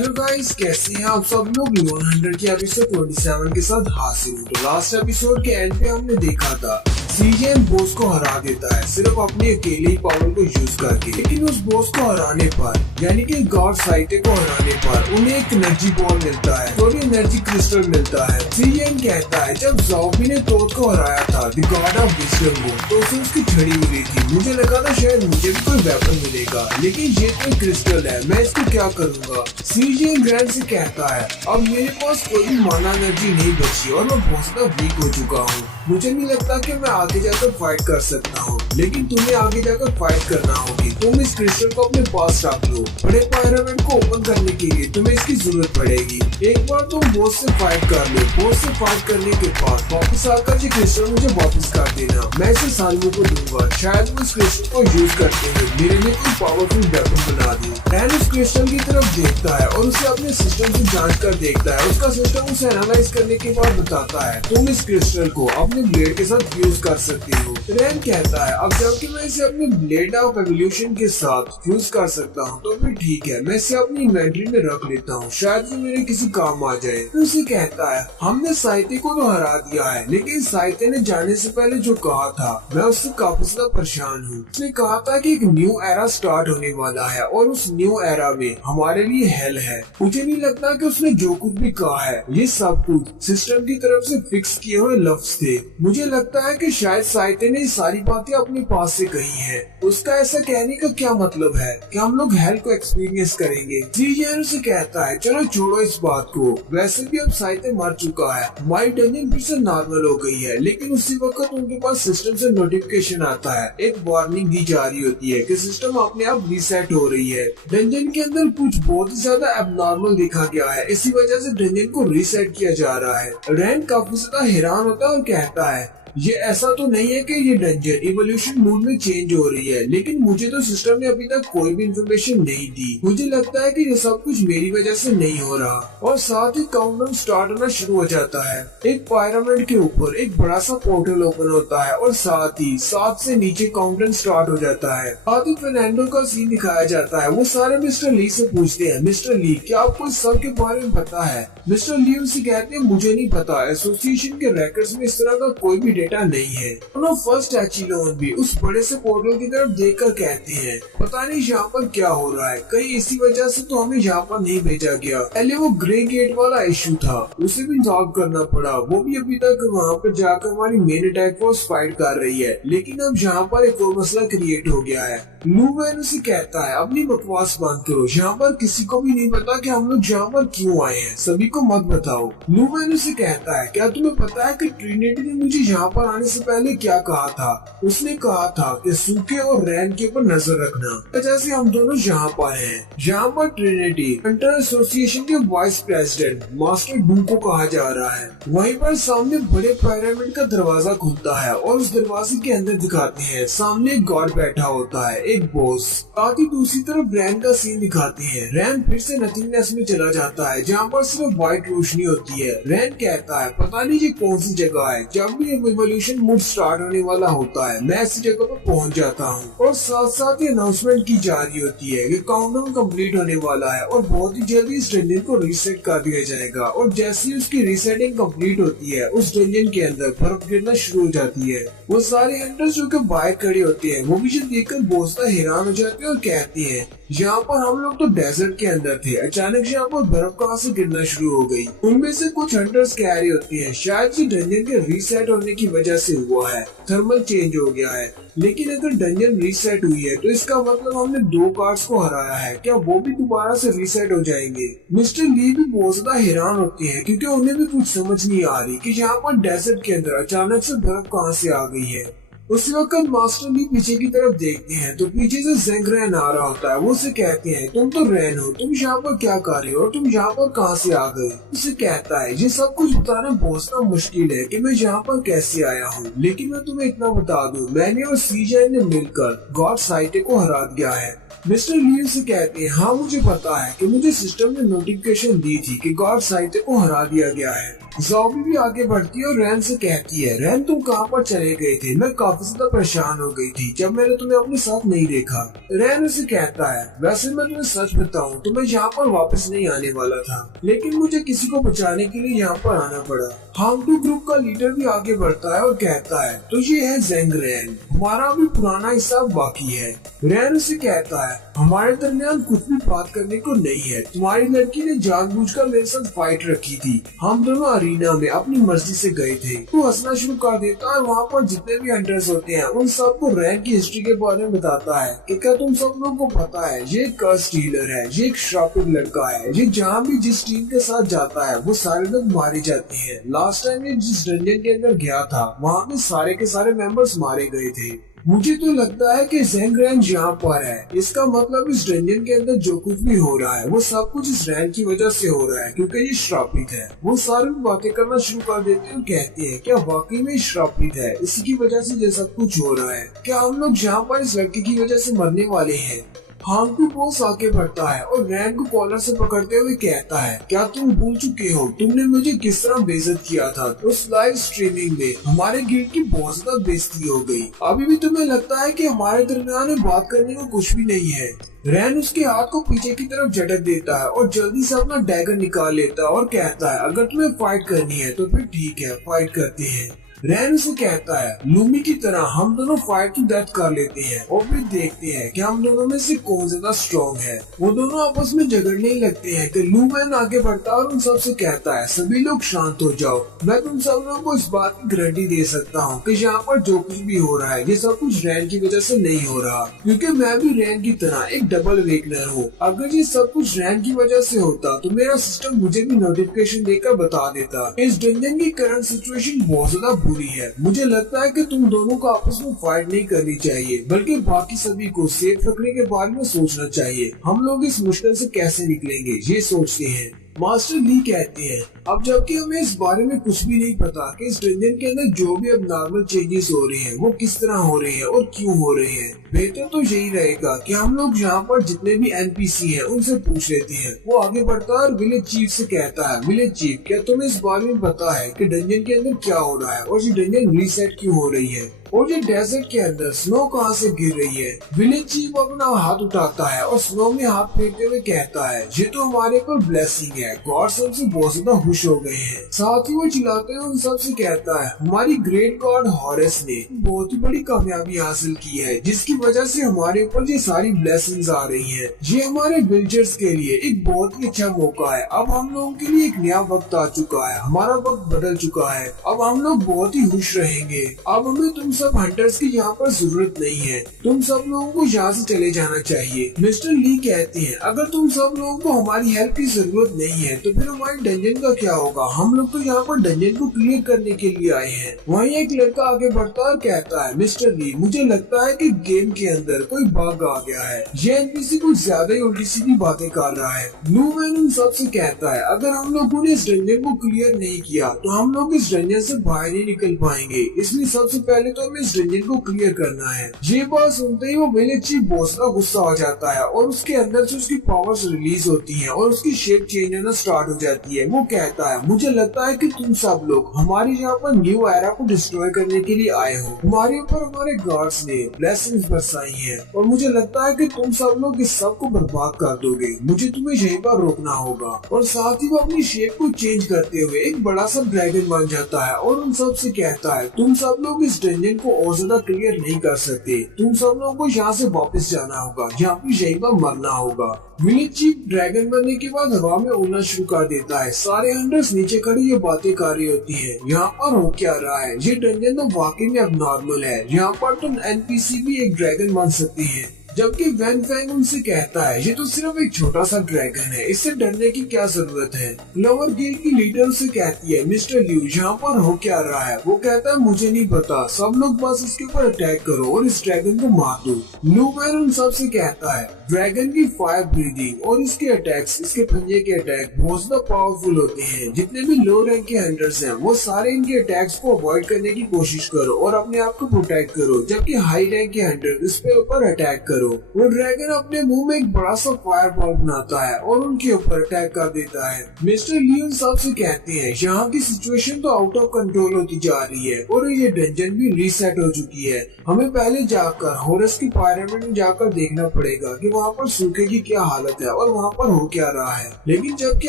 Hello guys, कैसे हैं आप सब लोग। 100 की एपिसोड 27 के साथ हाजिर हूँ। तो लास्ट एपिसोड के एंड पे हमने देखा था सीजेन बॉस को हरा देता है सिर्फ अपनी अकेले ही पावर को यूज करके। लेकिन उस बॉस को हराने पर यानी कि गॉड साइटे को हराने पर उन्हें एक एनर्जी बॉल मिलता है और एनर्जी क्रिस्टल मिलता है। सीजेन कहता है जब ज़ॉम्बी ने टोथ को हराया था द गॉड ऑफ विजडम को, तो उसे उसकी छड़ी मिली थी। मुझे लगा था शायद मुझे भी कोई वेपन मिलेगा, लेकिन ये तो क्रिस्टल है, मैं इसको क्या करूँगा। सीजेन ग्रैंड से कहता है अब मेरे पास कोई भी माना एनर्जी नहीं बची और मैं बहुत ज्यादा वीक हो चुका हूँ। मुझे नहीं लगता कि मैं आगे जाकर फाइट कर सकता हूँ, लेकिन तुम्हें आगे जाकर फाइट करना होगी। तुम इस क्रिस्टल को अपने पास रख लो। बड़े पायरामिड को ओपन करने के लिए तुम्हें इसकी जरूरत पड़ेगी। एक बार तुम बॉस से फाइट कर लो। बॉस से फाइट करने के बाद वापस आकर ये क्रिस्टल मुझे वापस कर देना। मैं इसे सालों को दूंगा, शायद वो इस क्रिस्टल को यूज करते हुए मेरे लिए कोई पावरफुल वेपन बना दे। रैन उस क्रिस्टल की तरफ देखता है और उसे अपने सिस्टम से जांच कर देखता है। उसका सिस्टम उसे एनालाइज करने के बाद बताता है तुम इस क्रिस्टल को अपने ब्लेड के साथ यूज कर सकती हो। रैन कहता है अब जबकि मैं इसे अपने ब्लेड ऑफ एवोल्यूशन के साथ यूज कर सकता हूँ तो फिर ठीक है, मैं इसे अपनी इन्वेंटरी में रख लेता हूँ, शायद ये मेरे किसी काम आ जाए। तो उसे कहता है हमने साइते को तो हरा दिया है, लेकिन साइते ने जाने से पहले जो कहा था मैं उससे काफी ज्यादा परेशान हूँ। उसने कहा था कि एक न्यू एरा स्टार्ट होने वाला है और उस न्यू एरा में हमारे लिए हेल है। मुझे नहीं लगता कि उसने जो कुछ भी कहा है ये सब कुछ सिस्टम की तरफ से फिक्स किए हुए लफ्ज थे। मुझे लगता है कि शायद साइते ने सारी बातें अपने पास से कही हैं। उसका ऐसा कहने का क्या मतलब है कि हम लोग हेल को एक्सपीरियंस करेंगे। सीजेन उसे कहता है चलो छोड़ो इस बात को, वैसे भी अब साइते मर चुका है, हमारी डंजन फिर से नॉर्मल हो गई है। लेकिन उसी वक्त उनके पास सिस्टम से नोटिफिकेशन आता है, एक वार्निंग दी जा रही होती है कि सिस्टम अपने आप रीसेट हो रही है। डंजन के अंदर कुछ बहुत ही ज्यादा एबनॉर्मल देखा गया है, इसी वजह से डंजन को रीसेट किया जा रहा है। रैन काफी ज्यादा हैरान होता है और कहता है ये ऐसा तो नहीं है कि ये डंजन इवोल्यूशन मोड में चेंज हो रही है, लेकिन मुझे तो सिस्टम ने अभी तक कोई भी इंफॉर्मेशन नहीं दी। मुझे लगता है कि ये सब कुछ मेरी वजह से नहीं हो रहा। और साथ ही काउंटडाउन स्टार्ट होना शुरू हो जाता है। एक पायरामिड के ऊपर एक बड़ा सा पोर्टल ओपन होता है और साथ ही 7 से नीचे काउंटडाउन स्टार्ट हो जाता है। साथ ही फर्नांडो का सीन दिखाया जाता है। वो सारे मिस्टर ली से पूछते हैं मिस्टर ली क्या आपको इस सब के बारे में पता है। मिस्टर ली उसे कहते हैं मुझे नहीं पता, एसोसिएशन के रिकॉर्ड्स में इस तरह का कोई भी डेटा नहीं है। दोनों फर्स्ट एचिलोन भी उस बड़े से पोर्टल की तरफ देखकर कहते हैं पता नहीं यहाँ पर क्या हो रहा है, कहीं इसी वजह से तो हमें यहाँ पर नहीं भेजा गया। पहले वो ग्रे गेट वाला इशू था, उसे भी सॉल्व करना पड़ा, वो भी अभी तक वहाँ पर जाकर हमारी मेन अटैक फोर्स फाइट कर रही है। लेकिन अब यहाँ पर एक और मसला क्रिएट हो गया है। लूवेन उसे कहता है अपनी बकवास बंद करो, यहाँ पर किसी को भी नहीं पता कि हम लोग यहाँ पर क्यों आए हैं, सभी को मत बताओ। लूवेन उसे कहता है क्या तुम्हें पता है कि ट्रिनिटी ने मुझे यहाँ पर आने से पहले क्या कहा था। उसने कहा था कि सूखे और रैन के ऊपर नजर रखना, जैसे हम दोनों यहाँ पर हैं। यहाँ पर ट्रिनिटी हंटर एसोसिएशन के वाइस प्रेसिडेंट मास्टर डू को कहा जा रहा है। वहीं पर सामने बड़े पिरामिड का दरवाजा खुलता है और उस दरवाजे के अंदर दिखाते हैं सामने एक गॉड बैठा होता है, एक बॉस। साथ ही दूसरी तरफ रैन का सीन दिखाते हैं। रैन फिर से नथिंगनेस में चला जाता है जहाँ पर सिर्फ व्हाइट रोशनी होती है। रैन कहता है पता नहीं ये कौन सी जगह है, जब भी इवोल्यूशन मूड स्टार्ट होने वाला होता है मैं ऐसी जगह पर पहुंच जाता हूँ। और साथ साथ ये अनाउंसमेंट की जा रही होती है कि काउंटडाउन कंप्लीट होने वाला है और बहुत ही जल्दी इस डंजन को रीसेट कर दिया जाएगा। और जैसे ही उसकी रीसेटिंग कंप्लीट होती है उस डंजन के अंदर बर्फ गिरना शुरू हो जाती है। वो सारे हंटर्स जो कि बाहर खड़े होते हैं वो भी ये देखकर बहुत हैरान हो जाते हैं और कहते हैं यहाँ पर हम लोग तो डेजर्ट के अंदर थे, अचानक से यहाँ पर बर्फ कहाँ से गिरना शुरू हो गई। उनमें से कुछ हंटर्स कह रही होती हैं शायद ये डंजन के रीसेट होने की वजह से हुआ है, थर्मल चेंज हो गया है। लेकिन अगर डंजन रीसेट हुई है तो इसका मतलब हमने 2 गार्ड्स को हराया है, क्या वो भी दोबारा से रीसेट हो जाएंगे। मिस्टर ली भी बहुत ज्यादा हैरान होते हैं क्योंकि उन्हें भी कुछ समझ नहीं आ रही कि यहाँ पर डेजर्ट के अंदर अचानक से बर्फ कहाँ से आ गई है। उसी वक्त मास्टर ली पीछे की तरफ देखते हैं तो पीछे से ज़ेंग रैन आ रहा होता है। वो उसे कहते हैं तुम तो रैन हो, तुम यहाँ पर क्या कर रहे हो और तुम यहाँ पर कहाँ से आ गए। उसे कहता है ये सब कुछ बताना बहुत मुश्किल है कि मैं यहाँ पर कैसे आया हूँ, लेकिन मैं तुम्हें इतना बता दूं मैंने और सीजेन ने मिलकर गॉड साइटे को हरा दिया है। मिस्टर ली से कहते हैं, हाँ मुझे पता है कि मुझे सिस्टम ने नोटिफिकेशन दी थी कि गॉड साहित्य को हरा दिया गया है। ज़ॉम्बी भी आगे बढ़ती है और रैन से कहती है, रैन तुम कहाँ पर चले गए थे? मैं काफी ज्यादा परेशान हो गई थी जब मैंने तुम्हें अपने साथ नहीं देखा। रैन उसे कहता है, वैसे मैं तुम्हें सच बताऊं तो मैं यहाँ पर वापस नहीं आने वाला था, लेकिन मुझे किसी को बचाने के लिए यहाँ पर आना पड़ा। हांगटू ग्रुप का लीडर भी आगे बढ़ता है और कहता है, तो ये है ज़ेंग रैन, हमारा अभी पुराना हिसाब बाकी है। रैन उसे कहता है, हमारे दरमियान कुछ भी बात करने को नहीं है। तुम्हारी लड़की ने जानबूझकर मेरे साथ फाइट रखी थी। हम दोनों अरीना में अपनी मर्जी से गए थे। तो हंसना शुरू कर देता है। वहाँ पर जितने भी हंटर्स होते हैं उन सबको रैन की हिस्ट्री के बारे में बताता है कि क्या तुम सब लोगों को पता है ये एक कर्स डीलर है, ये एक श्रापित लड़का है। ये जहाँ भी जिस टीम के साथ जाता है वो सारे लोग मारे जाते हैं। लास्ट टाइम ये जिस डंजन के अंदर गया था वहाँ पे सारे के सारे मेंबर्स मारे गए थे। मुझे तो लगता है कि ज़ेंग रैन यहाँ पर है। इसका मतलब इस डंजन के अंदर जो कुछ भी हो रहा है वो सब कुछ इस रैन की वजह से हो रहा है, क्योंकि ये श्रापित है। वो सारे बातें करना शुरू कर देते हैं और कहते हैं, क्या वाकई में श्रापित है? इसी की वजह से ये सब कुछ हो रहा है। क्या हम लोग यहाँ पर इस लड़के की वजह से मरने वाले हैं? हांगटू बॉस आगे बढ़ता है और रैन को कॉलर से पकड़ते हुए कहता है, क्या तुम भूल चुके हो तुमने मुझे किस तरह बेइज्जत किया था? उस लाइव स्ट्रीमिंग में हमारे गिल्ड की बहुत ज्यादा बेइज्जती हो गई। अभी भी तुम्हें लगता है कि हमारे दरमियान में बात करने को कुछ भी नहीं है? रैन उसके हाथ को पीछे की तरफ झटक देता है और जल्दी से अपना डैगर निकाल लेता है और कहता है, अगर तुम्हें फाइट करनी है तो फिर ठीक है, फाइट करते हैं। रैन उसे कहता है, लूमी की तरह हम दोनों फाइट टू डेथ कर लेते हैं और फिर देखते हैं कि हम दोनों में से कौन ज्यादा स्ट्रॉन्ग है। वो दोनों आपस में झगड़ने ही लगते हैं कि लू मैन आगे बढ़ता है और उन सब से कहता है, सभी लोग शांत हो जाओ। मैं तुम सब लोगों को इस बात की गारंटी दे सकता हूँ कि यहाँ पर जो कुछ भी हो रहा है ये सब कुछ रैन की वजह से नहीं हो रहा, क्योंकि मैं भी रैन की तरह एक डबल वेकनर हूँ। अगर ये सब कुछ रैन की वजह से होता तो मेरा सिस्टम मुझे भी नोटिफिकेशन देकर बता देता। इस डंजन की करंट सिचुएशन बहुत ज्यादा बुरी है। मुझे लगता है कि तुम दोनों को आपस में फाइट नहीं करनी चाहिए, बल्कि बाकी सभी को सेफ रखने के बारे में सोचना चाहिए। हम लोग इस मुश्किल से कैसे निकलेंगे ये सोचते हैं। मास्टर ली कहते हैं, अब जबकि हमें इस बारे में कुछ भी नहीं पता कि इस डंजन के अंदर जो भी अब नॉर्मल चेंजेस हो रहे हैं वो किस तरह हो रहे हैं और क्यों हो रहे हैं, बेहतर तो यही रहेगा कि हम लोग यहाँ पर जितने भी एनपीसी हैं उनसे पूछ लेते हैं। वो आगे बढ़ता है और विलेज चीफ से कहता है, विलेज चीफ क्या तुम्हें इस बारे में पता है कि डंजन के अंदर क्या हो रहा है और ये डंजन रीसेट क्यों हो रही है और ये डेजर्ट के अंदर स्नो कहाँ से गिर रही है? विलेज चीफ अपना हाथ उठाता है और स्नो में हाथ फेरते हुए कहता है, ये तो हमारे पर ब्लेसिंग है, गॉड सबसे बहुत ज्यादा खुश हो गए हैं। साथ ही वो चिल्लाते हुए उन सबसे कहता है, हमारी ग्रेट गॉड हॉरेस ने बहुत ही बड़ी कामयाबी हासिल की है जिसकी वजह से हमारे ऊपर ये सारी ब्लेसिंग्स आ रही हैं। ये हमारे विल्चर्स के लिए एक बहुत ही अच्छा मौका है। अब हम लोगों के लिए एक नया वक्त आ चुका है, हमारा वक्त बदल चुका है। अब हम लोग बहुत ही खुश रहेंगे। अब हमें तुम सब हंटर्स की यहाँ पर जरूरत नहीं है, तुम सब लोगों को यहाँ से चले जाना चाहिए। मिस्टर ली कहते हैं, अगर तुम सब लोगों को हमारी हेल्प की जरूरत नहीं है तो फिर हमारी डंजन का क्या होगा? हम लोग तो यहाँ पर डंजन को क्लियर करने के लिए आए हैं। वहीं एक लड़का आगे बढ़ता है और कहता है, मिस्टर ली मुझे लगता है कि गेम के अंदर कोई बग आ गया है। ये एनपीसी कुछ ज्यादा ही उल्टी सीधी बातें कर रहा है। ब्लू मैन उन सबसे कहता है, अगर हम लोगों ने इस डंजन को क्लियर नहीं किया तो हम लोग इस डंजन से बाहर नहीं निकल पाएंगे, इसलिए सबसे पहले तो हमें इस डंजन को क्लियर करना है। ये बात सुनते ही वो विलेज चीफ बॉस का गुस्सा हो जाता है और उसके अंदर से उसकी पावर्स रिलीज होती हैं और उसकी शेप चेंज होना स्टार्ट हो जाती है। वो कहता है, मुझे लगता है कि तुम सब लोग हमारे यहाँ पर न्यू एरा को डिस्ट्रॉय करने के लिए आए हो। हमारे ऊपर हमारे गॉड्स ने ब्लेसिंग्स बरसाई हैं और मुझे लगता है कि तुम सब लोग इस सब को बर्बाद कर दोगे। मुझे तुम्हें यहीं पर रोकना होगा। और साथ ही वो अपनी शेप को चेंज करते हुए एक बड़ा सा ड्रैगन बन जाता है और उन सब से कहता है, तुम सब लोग इस डंजन को और ज्यादा क्लियर नहीं कर सकते, तुम सब लोगों को यहाँ से वापस जाना होगा, यहाँ पे यहीं पर मरना होगा। विलेज चीफ ड्रैगन बनने के बाद हवा में उड़ना शुरू कर देता है। सारे हंटर्स नीचे खड़े ये बातें कर रही होती हैं, यहाँ पर हो क्या रहा है? ये डंजन तो वाकई में अब नॉर्मल है, यहाँ पर तो एनपीसी भी एक ड्रैगन बन सकती है। जबकि वैन फैंग उनसे कहता है, ये तो सिर्फ एक छोटा सा ड्रैगन है, इससे डरने की क्या जरूरत है? लोअर गिल्ड की लीडर से कहती है, मिस्टर ल्यू यहाँ पर हो क्या रहा है? वो कहता है, मुझे नहीं पता, सब लोग बस इसके ऊपर अटैक करो और इस ड्रैगन को मार दो। ब्लू मैन उन सब से कहता है, ड्रैगन की फायर ब्रीदिंग और इसके अटैक्स, इसके पंजे के अटैक बहुत ज्यादा पावरफुल होते हैं। जितने भी लो रैंक के हंटर्स हैं वो सारे इनके अटैक्स को अवॉइड करने की कोशिश करो और अपने आप को प्रोटेक्ट करो, जबकि हाई रैंक के हंटर इस पे ऊपर अटैक करो। करो। वो ड्रैगन अपने मुंह में एक बड़ा सा फायर बॉल बनाता है और उनके ऊपर अटैक कर देता है। मिस्टर ली उन सबसे कहते हैं यहाँ की सिचुएशन तो आउट ऑफ कंट्रोल होती जा रही है और ये डंजन भी रीसेट हो चुकी है। हमें पहले जाकर हॉरस की पिरामिड में जाकर देखना पड़ेगा कि वहाँ पर सूखे की क्या हालत है और वहाँ पर हो क्या रहा है। लेकिन जबकि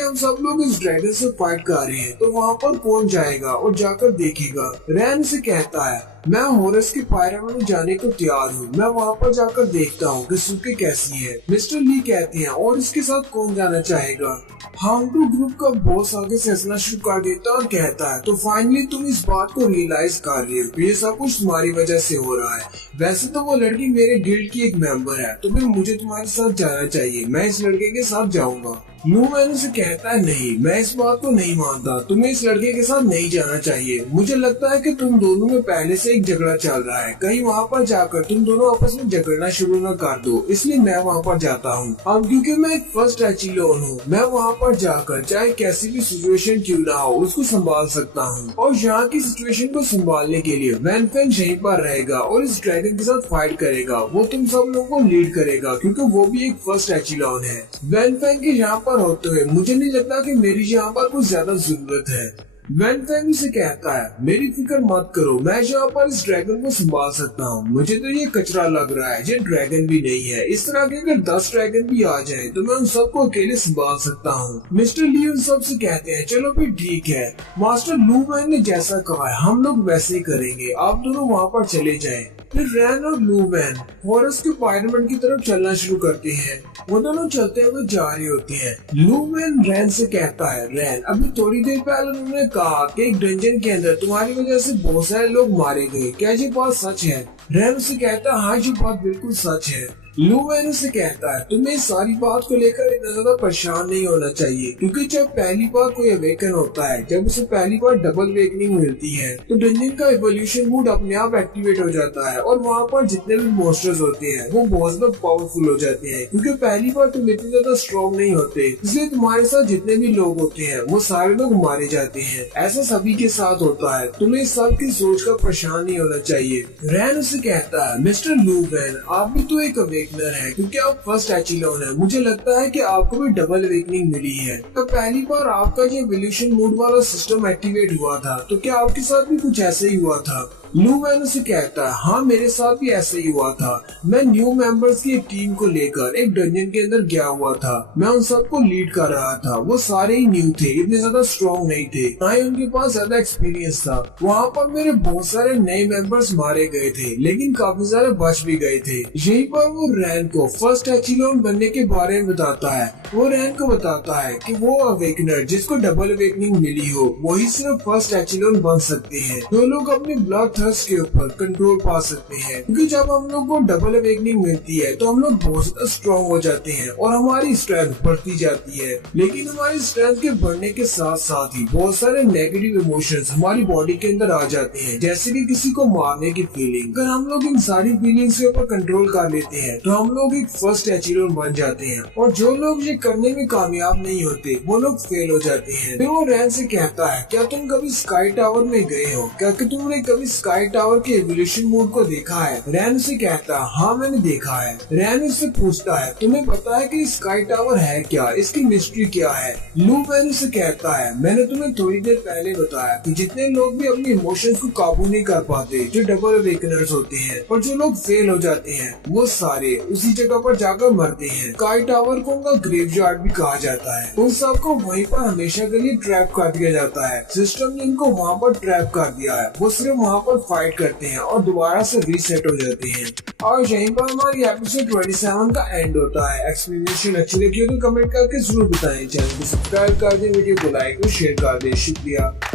हम सब लोग इस ड्रैगन से फाइट कर रहे हैं तो वहाँ पर कौन जाएगा और जाकर देखेगा। रैन से कहता है मैं हॉरस की पिरामिड में जाने को तैयार हूँ, मैं वहाँ पर जाकर देखता हूँ कि सूखे कैसी है। मिस्टर ली कहते हैं और इसके साथ कौन जाना चाहेगा। हाउंटू ग्रुप का बॉस आगे से हंसना शुरू कर देता है और कहता है तो फाइनली तुम इस बात को रियलाइज कर रहे हो, ये सब कुछ तुम्हारी वजह से हो रहा है। वैसे तो वो लड़की मेरे गिल्ड की एक मेंबर है तो फिर मुझे तुम्हारे साथ जाना चाहिए, मैं इस लड़के के साथ जाऊंगा। लू मैन से कहता है नहीं, मैं इस बात को नहीं मानता, तुम्हें इस लड़के के साथ नहीं जाना चाहिए। मुझे लगता है कि तुम दोनों में पहले से एक झगड़ा चल रहा है, कहीं वहाँ पर जाकर तुम दोनों आपस में झगड़ना शुरू न कर दो, इसलिए मैं वहाँ पर जाता हूँ। अब क्योंकि मैं एक फर्स्ट एचिलोन हूँ, मैं वहाँ पर जाकर चाहे कैसी भी सिचुएशन क्यों ना हो उसको संभाल सकता हूँ। और यहाँ की सिचुएशन को संभालने के लिए वैन फैन यहीं पर रहेगा और इस ड्रैगन के साथ फाइट करेगा। वो तुम सब लोगों को लीड करेगा क्योंकि वो भी एक फर्स्ट एचिलोन है। वैन फैन के यहाँ पर होते हुए मुझे नहीं लगता कि मेरी यहाँ पर कुछ ज्यादा जरूरत है। वैन फैन से कहता है मेरी फिक्र मत करो, मैं यहाँ पर इस ड्रैगन को संभाल सकता हूँ। मुझे तो ये कचरा लग रहा है, ये ड्रैगन भी नहीं है। इस तरह के अगर 10 ड्रैगन भी आ जाएं तो मैं उन सबको अकेले संभाल सकता हूँ। मिस्टर ली उन सब से कहते हैं चलो फिर ठीक है, मास्टर लू मैन ने जैसा कहा है हम लोग वैसे ही करेंगे, आप दोनों वहाँ पर चले जाएं। फिर रैन और लू मैन हॉरस के पिरामिड की तरफ चलना शुरू करते हैं। वो दोनों चलते हुए जा रहे होते हैं। लू मैन रैन से कहता है रैन अभी थोड़ी देर पहले उन्होंने कहा कि एक डंजन के अंदर तुम्हारी वजह से बहुत सारे लोग मारे गए, क्या ये बात सच है? रैन से कहता है हाँ ये बात बिल्कुल सच है। लू मैन से कहता है तुम्हें इस सारी बात को लेकर इतना ज्यादा परेशान नहीं होना चाहिए क्योंकि जब पहली बार कोई अवेकन होता है, जब उसे पहली बार डबल अवेकनिंग मिलती है तो डंजन का इवोल्यूशन मोड अपने आप एक्टिवेट हो जाता है और वहाँ पर जितने भी मॉन्स्टर्स होते हैं वो बहुत ज्यादा पावरफुल हो जाते हैं क्योंकि पहली बार तुम इतने ज्यादा स्ट्रॉन्ग नहीं होते, इसलिए तुम्हारे साथ जितने भी लोग होते हैं वो सारे लोग मारे जाते हैं। ऐसा सभी के साथ होता है, तुम्हें इस सब की सोच का परेशान नहीं होना चाहिए। रैन उसे कहता है मिस्टर लू मैन आप भी तो एक है क्योंकि आप फर्स्ट एचिलोन है, मुझे लगता है कि आपको भी डबल अवेकनिंग मिली है। तो पहली बार आपका ये इवोल्यूशन मोड वाला सिस्टम एक्टिवेट हुआ था तो क्या आपके साथ भी कुछ ऐसे ही हुआ था? लू मैन उसे कहता है हाँ मेरे साथ भी ऐसे ही हुआ था। मैं न्यू मेंबर्स की एक टीम को लेकर एक डंजन के अंदर गया हुआ था, मैं उन सबको लीड कर रहा था। वो सारे ही न्यू थे, इतने ज्यादा स्ट्रॉन्ग नहीं थे, ना ही उनके पास ज्यादा एक्सपीरियंस था। वहाँ पर मेरे बहुत सारे नए मेंबर्स मारे गए थे लेकिन काफी सारे बच भी गए थे। यहीं पर वो रैन को फर्स्ट एचिलोन बनने के बारे में बताता है। वो रैन को बताता है कि वो अवेकनर जिसको डबल अवेकनिंग मिली हो वही सिर्फ फर्स्ट एचिलोन बन सकते हैं। जो लोग अपने ब्लड थर्स्ट के ऊपर कंट्रोल पा सकते हैं क्योंकि जब हम लोग को डबल अवेकनिंग मिलती है तो हम लोग बहुत ज्यादा स्ट्रॉन्ग हो जाते हैं और हमारी स्ट्रेंथ बढ़ती जाती है। लेकिन हमारी स्ट्रेंथ के बढ़ने के साथ साथ ही बहुत सारे नेगेटिव इमोशंस हमारी बॉडी के अंदर आ जाते हैं, जैसे कि किसी को मारने की फीलिंग। अगर हम लोग इन सारी फीलिंग्स के ऊपर कंट्रोल कर लेते हैं तो हम लोग एक फर्स्ट एचिलोन बन जाते हैं और जो लोग ये करने में कामयाब नहीं होते वो लोग फेल हो जाते हैं। फिर वो रैन से कहता है क्या तुम कभी स्काई टावर में गए हो, क्या कि तुमने कभी स्काई टावर के इवोल्यूशन मोड को देखा है? रैन से कहता है हाँ मैंने देखा है। रैन उससे पूछता है तुम्हें पता है कि स्काई टावर है क्या, इसकी मिस्ट्री क्या है? लू मैन से कहता है मैंने तुम्हें थोड़ी देर पहले बताया कि जितने लोग भी अपने इमोशंस को काबू नहीं कर पाते, जो डबल अवेकनर्स होते हैं और जो लोग फेल हो जाते हैं वो सारे उसी जगह पर जाकर मरते हैं। स्काई टावर को उनका ग्रेवयार्ड भी कहा जाता है। उन सबको वहीं पर हमेशा के लिए ट्रैप कर दिया जाता है। सिस्टम ने इनको वहाँ पर ट्रैप कर दिया है, वो सिर्फ वहाँ पर फाइट करते हैं और दोबारा से रीसेट हो जाते हैं। और यहीं पर हमारी एपिसोड 27 का एंड होता है। एक्सप्लेनेशन अच्छी लगी हो तो कमेंट करके जरूर बताएं। चैनल को सब्सक्राइब कर दें, वीडियो को लाइक और शेयर कर दें। शुक्रिया।